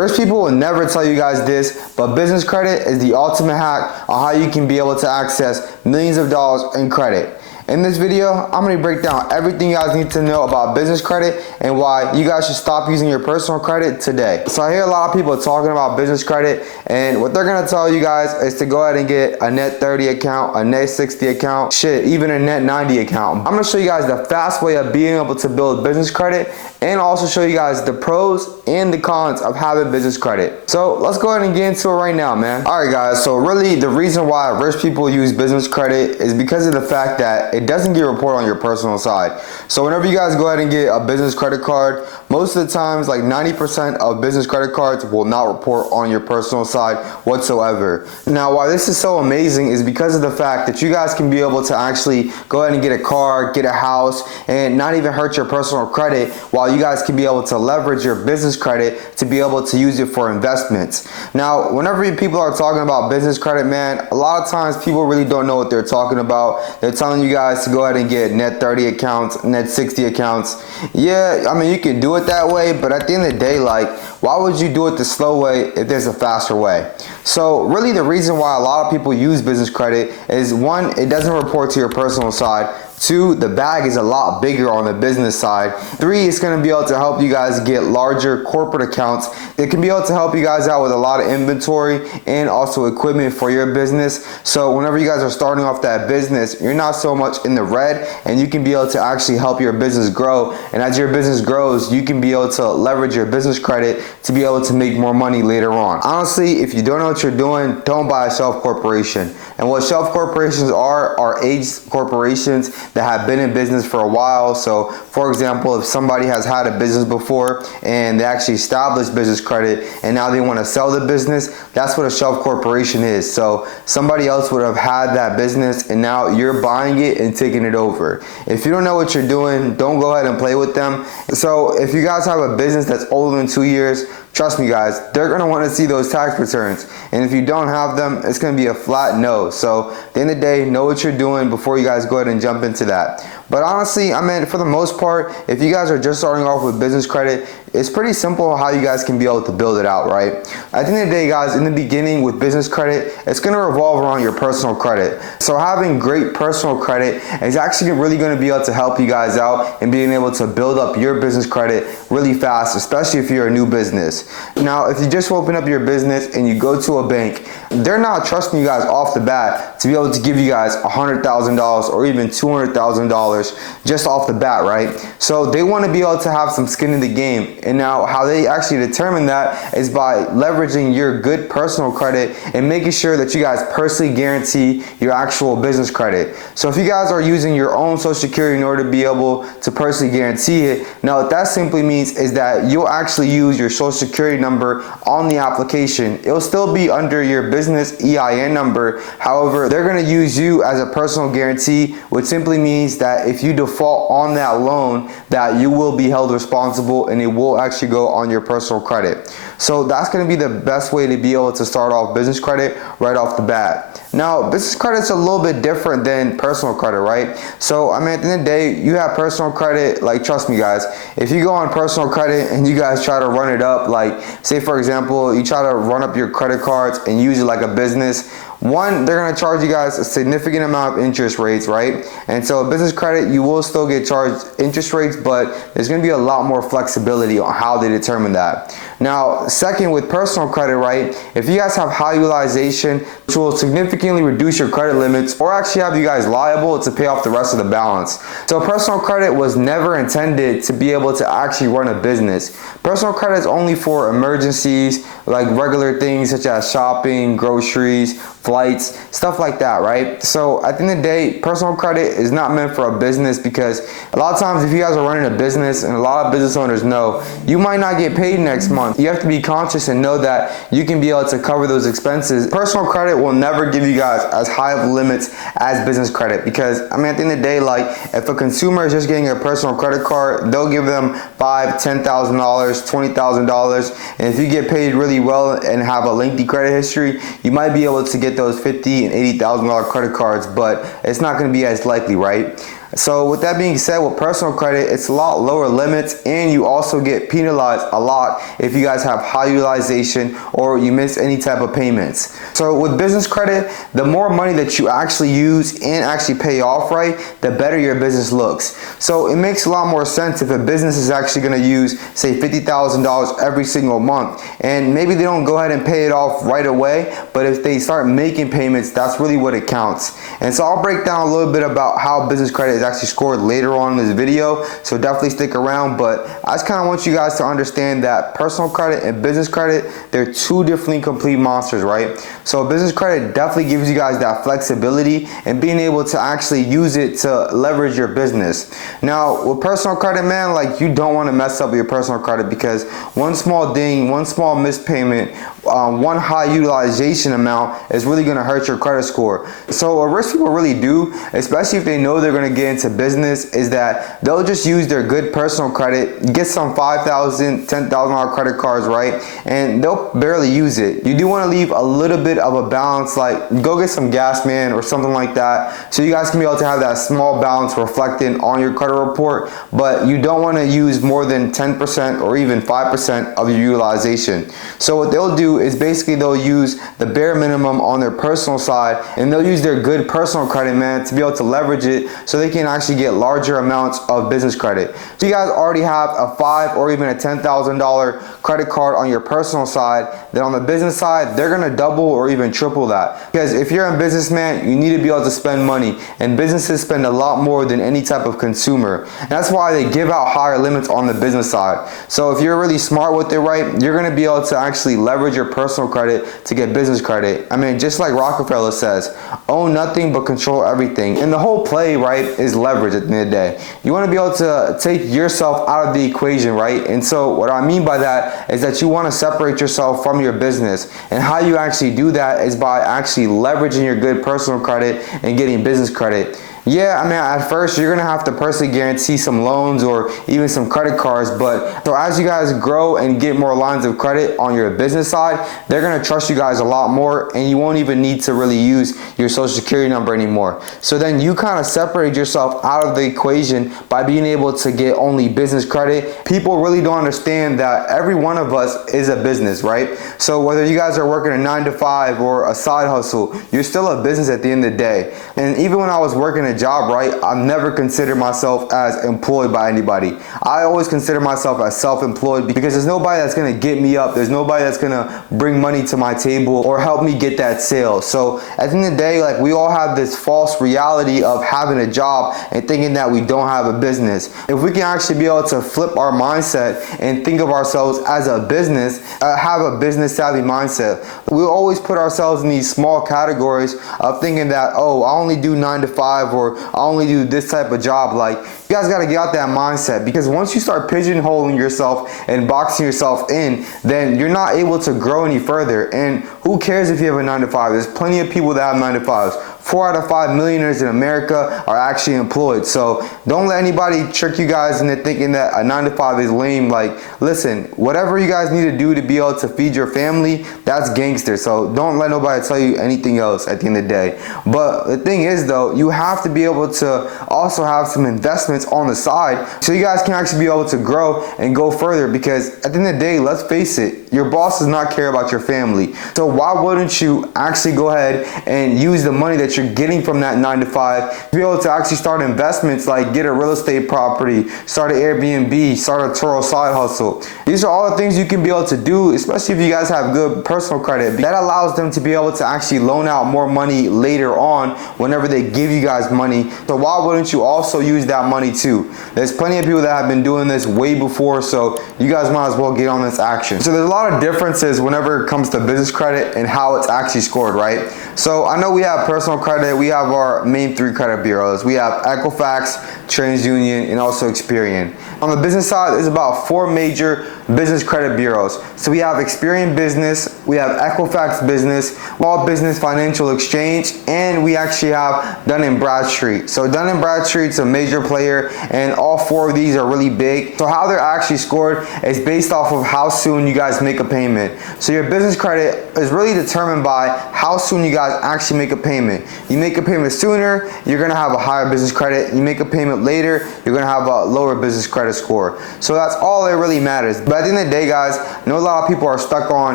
Rich people will never tell you guys this, but business credit is the ultimate hack on how you can be able to access millions of dollars in credit. In this video, I'm going to break down everything you guys need to know about business credit and why you guys should stop using your personal credit today. So I hear a lot of people talking about business credit, and what they're going to tell you guys is to go ahead and get a net 30 account, a net 60 account, shit, even a net 90 account. I'm going to show you guys the fast way of being able to build business credit and also show you guys the pros and the cons of having business credit. So let's go ahead and get into it right now, man. Alright guys, so really the reason why rich people use business credit is because of the fact that it doesn't get reported on your personal side. So whenever you guys go ahead and get a business credit card, most of the times, like 90% of business credit cards will not report on your personal side whatsoever. Now, why this is so amazing is because of the fact that you guys can be able to actually go ahead and get a car, get a house, and not even hurt your personal credit, while you guys can be able to leverage your business credit to be able to use it for investments. Now, whenever people are talking about business credit, man, a lot of times people really don't know what they're talking about. They're telling you guys to go ahead and get net 30 accounts, net 60 accounts. Yeah, I mean, you can do it that way, but at the end of the day, like, why would you do it the slow way if there's a faster way? So really the reason why a lot of people use business credit is, one, it doesn't report to your personal side. Two, the bag is a lot bigger on the business side. Three, it's going to be able to help you guys get larger corporate accounts. It can be able to help you guys out with a lot of inventory and also equipment for your business. So whenever you guys are starting off that business, you're not so much in the red, and you can be able to actually help your business grow. And as your business grows, you can be able to leverage your business credit to be able to make more money later on. Honestly, if you don't know what you're doing, don't buy a shelf corporation. And what shelf corporations are aged corporations that have been in business for a while. So for example, if somebody has had a business before and they actually established business credit and now they want to sell the business, that's what a shelf corporation is. So somebody else would have had that business and now you're buying it and taking it over. If you don't know what you're doing, don't go ahead and play with them. So if you guys have a business that's older than 2 years, trust me guys, they're going to want to see those tax returns. And if you don't have them, it's going to be a flat no. So at the end of the day, know what you're doing before you guys go ahead and jump into that. But honestly, I mean, for the most part, if you guys are just starting off with business credit, it's pretty simple how you guys can be able to build it out, right? At the end of the day, guys, in the beginning with business credit, it's going to revolve around your personal credit. So having great personal credit is actually really going to be able to help you guys out and being able to build up your business credit really fast, especially if you're a new business. Now, if you just open up your business and you go to a bank, they're not trusting you guys off the bat to be able to give you guys $100,000 or even $200,000 just off the bat, right? So they want to be able to have some skin in the game. And now how they actually determine that is by leveraging your good personal credit and making sure that you guys personally guarantee your actual business credit. So if you guys are using your own Social Security in order to be able to personally guarantee it, now what that simply means is that you'll actually use your Social Security number on the application. It'll still be under your business EIN number. However, they're going to use you as a personal guarantee, which simply means that if you default on that loan, that you will be held responsible and it will actually go on your personal credit. So that's going to be the best way to be able to start off business credit right off the bat. Now, business credit is a little bit different than personal credit, right? So, I mean, at the end of the day, you have personal credit, like, trust me, guys, if you go on personal credit and you guys try to run it up, like, say, for example, you try to run up your credit cards and use it like a business, one, they're going to charge you guys a significant amount of interest rates, right? And so business credit, you will still get charged interest rates, but there's going to be a lot more flexibility on how they determine that. Now, second, with personal credit, right, if you guys have high utilization, which will significantly reduce your credit limits or actually have you guys liable to pay off the rest of the balance. So personal credit was never intended to be able to actually run a business. Personal credit is only for emergencies, like regular things such as shopping, groceries, flights, stuff like that, right? So at the end of the day, personal credit is not meant for a business, because a lot of times if you guys are running a business, and a lot of business owners know, you might not get paid next month. You have to be conscious and know that you can be able to cover those expenses. Personal credit will never give you guys as high of limits as business credit, because I mean, at the end of the day, like, if a consumer is just getting a personal credit card, they'll give them $5,000, $10,000, $20,000, and if you get paid really well and have a lengthy credit history, you might be able to get those $50,000 and $80,000 credit cards, but it's not going to be as likely, right? So with that being said, with personal credit, it's a lot lower limits, and you also get penalized a lot if you guys have high utilization or you miss any type of payments. So with business credit, the more money that you actually use and actually pay off right, the better your business looks. So it makes a lot more sense if a business is actually going to use, say, $50,000 every single month, and maybe they don't go ahead and pay it off right away, but if they start making payments, that's really what it counts. And so I'll break down a little bit about how business credit is actually scored later on in this video, so definitely stick around. But I just kind of want you guys to understand that personal credit and business credit, they're two differently complete monsters, right? So business credit definitely gives you guys that flexibility and being able to actually use it to leverage your business. Now with personal credit, man, like, you don't want to mess up your personal credit, because one small ding, one small missed payment, one high utilization amount is really going to hurt your credit score. So what rich people really do, especially if they know they're going to get into business, is that they'll just use their good personal credit, get some $5,000, $10,000 credit cards, right? And they'll barely use it. You do want to leave a little bit of a balance, like go get some gas, man, or something like that, so you guys can be able to have that small balance reflecting on your credit report. But you don't want to use more than 10% or even 5% of your utilization. So what they'll do is basically they'll use the bare minimum on their personal side, and they'll use their good personal credit, man, to be able to leverage it so they can actually get larger amounts of business credit. So you guys already have a $5,000 or even a $10,000 credit card on your personal side, then on the business side, they're gonna double or even triple that. Because if you're a businessman, you need to be able to spend money, and businesses spend a lot more than any type of consumer. And that's why they give out higher limits on the business side. So if you're really smart with it, right, you're gonna be able to actually leverage your personal credit to get business credit. I mean, just like Rockefeller says, own nothing but control everything. And the whole play, right, is leverage at the end of the day. You want to be able to take yourself out of the equation, right? And so what I mean by that is that you want to separate yourself from your business. And how you actually do that is by actually leveraging your good personal credit and getting business credit. Yeah, I mean, at first you're gonna have to personally guarantee some loans or even some credit cards, but so as you guys grow and get more lines of credit on your business side, they're gonna trust you guys a lot more, and you won't even need to really use your social security number anymore. So then you kind of separate yourself out of the equation by being able to get only business credit. People really don't understand that every one of us is a business, right? So whether you guys are working a 9 to 5 or a side hustle, you're still a business at the end of the day. And even when I was working a job, right, I've never considered myself as employed by anybody. I always consider myself as self-employed, because there's nobody that's gonna get me up, there's nobody that's gonna bring money to my table or help me get that sale. So at the end of the day, like, we all have this false reality of having a job and thinking that we don't have a business. If we can actually be able to flip our mindset and think of ourselves as a business, have a business savvy mindset, we always put ourselves in these small categories of thinking that, oh, I only do 9 to 5 or I only do this type of job. Like, you guys got to get out that mindset, because once you start pigeonholing yourself and boxing yourself in, then you're not able to grow any further. And who cares if you have a 9 to 5? There's plenty of people that have 9 to 5s. 4 out of 5 millionaires in America are actually employed. So don't let anybody trick you guys into thinking that a 9 to 5 is lame. Like, listen, whatever you guys need to do to be able to feed your family, that's gangster. So don't let nobody tell you anything else at the end of the day. But the thing is, though, you have to be able to also have some investments on the side so you guys can actually be able to grow and go further. Because at the end of the day, let's face it, your boss does not care about your family. So why wouldn't you actually go ahead and use the money that you're getting from that 9 to 5 to be able to actually start investments, like get a real estate property, start an Airbnb, start a Turo side hustle. These are all the things you can be able to do, especially if you guys have good personal credit. That allows them to be able to actually loan out more money later on whenever they give you guys money. So why wouldn't you also use that money too? There's plenty of people that have been doing this way before, so you guys might as well get on this action. So there's a lot of differences whenever it comes to business credit and how it's actually scored, right? So I know we have personal credit, we have our main 3 credit bureaus. We have Equifax, TransUnion, and also Experian. On the business side, there's about 4 major business credit bureaus. So we have Experian Business, we have Equifax Business, Law Business Financial Exchange, and we actually have Dun & Bradstreet. So Dun & Bradstreet's a major player, and all 4 of these are really big. So how they're actually scored is based off of how soon you guys make make a payment. So your business credit is really determined by how soon you guys actually make a payment. You make a payment sooner, you're gonna have a higher business credit. You make a payment later, you're gonna have a lower business credit score. So that's all that really matters. But at the end of the day, guys, I know a lot of people are stuck on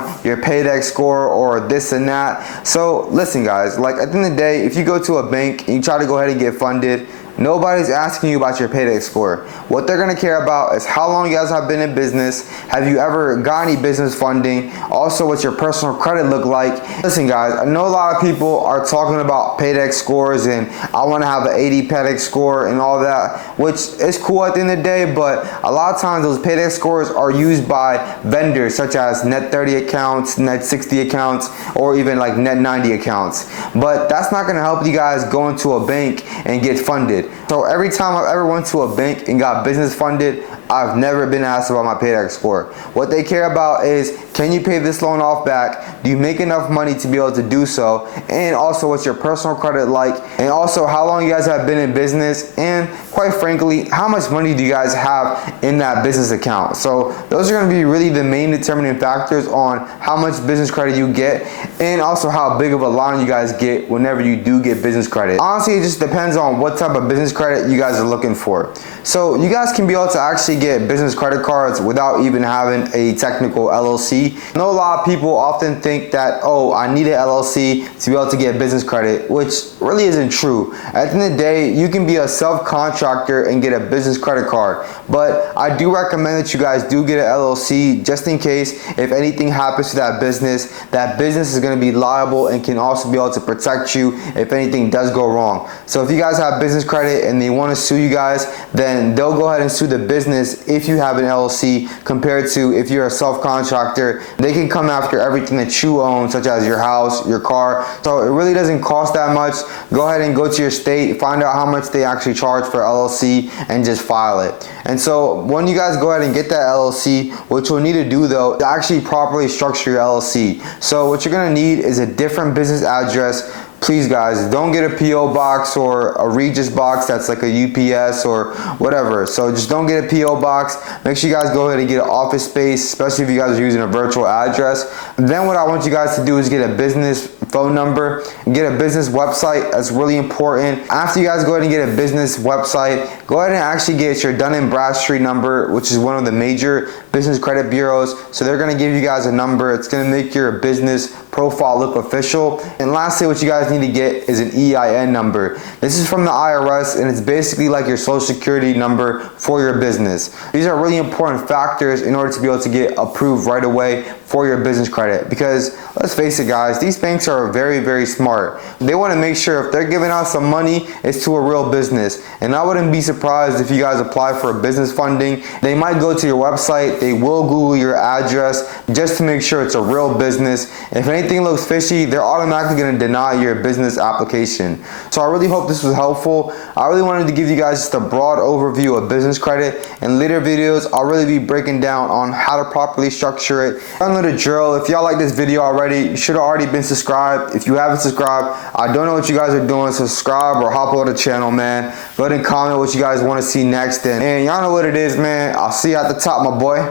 your paydex score or this and that. So listen, guys, like at the end of the day, if you go to a bank and you try to go ahead and get funded, nobody's asking you about your paydex score. What they're gonna care about is how long you guys have been in business. Have you ever got any business funding? Also, what's your personal credit look like? Listen, guys, I know a lot of people are talking about paydex scores and I wanna have an 80 paydex score and all that, which is cool at the end of the day, but a lot of times those paydex scores are used by vendors such as net 30 accounts, net 60 accounts, or even like net 90 accounts. But that's not gonna help you guys go into a bank and get funded. So every time I've ever went to a bank and got business funded, I've never been asked about my paydex score. What they care about is, can you pay this loan off back? Do you make enough money to be able to do so? And also, what's your personal credit like? And also, how long you guys have been in business? And quite frankly, how much money do you guys have in that business account? So those are gonna be really the main determining factors on how much business credit you get, and also how big of a line you guys get whenever you do get business credit. Honestly, it just depends on what type of business credit you guys are looking for. So you guys can be able to actually get business credit cards without even having a technical LLC. I know a lot of people often think that, oh, I need an LLC to be able to get business credit, which really isn't true. At the end of the day, you can be a self-contractor and get a business credit card. But I do recommend that you guys do get an LLC just in case if anything happens to that business is going to be liable and can also be able to protect you if anything does go wrong. So if you guys have business credit and they want to sue you guys, then they'll go ahead and sue the business if you have an LLC, compared to if you're a self-contractor. They can come after everything that you own, such as your house, your car. So it really doesn't cost that much. Go ahead and go to your state, find out how much they actually charge for LLC, and just file it. And so when you guys go ahead and get that LLC, what you'll need to do though is actually properly structure your LLC. So what you're gonna need is a different business address. Please guys, don't get a PO box or a Regis box that's like a UPS or whatever. So just don't get a PO box. Make sure you guys go ahead and get an office space, especially if you guys are using a virtual address. Then what I want you guys to do is get a business phone number and get a business website. That's really important. After you guys go ahead and get a business website, go ahead and actually get your Dun & Bradstreet number, which is one of the major business credit bureaus. So they're gonna give you guys a number. It's gonna make your business profile look official. And lastly, what you guys need to get is an EIN number. This is from the IRS and it's basically like your social security number for your business. These are really important factors in order to be able to get approved right away for your business credit, because let's face it guys, these banks are very, very smart. They want to make sure if they're giving out some money, it's to a real business. And I wouldn't be surprised if you guys apply for a business funding. They might go to your website, they will Google your address just to make sure it's a real business. If anything looks fishy, they're automatically going to deny your business application. So I really hope this was helpful. I really wanted to give you guys just a broad overview of business credit. In later videos, I'll really be breaking down on how to properly structure it. I know the drill. If y'all like this video already, you should have already been subscribed. If you haven't subscribed, I don't know what you guys are doing. Subscribe or hop over the channel, man. Go ahead and comment what you guys want to see next. And y'all know what it is, man. I'll see you at the top, my boy.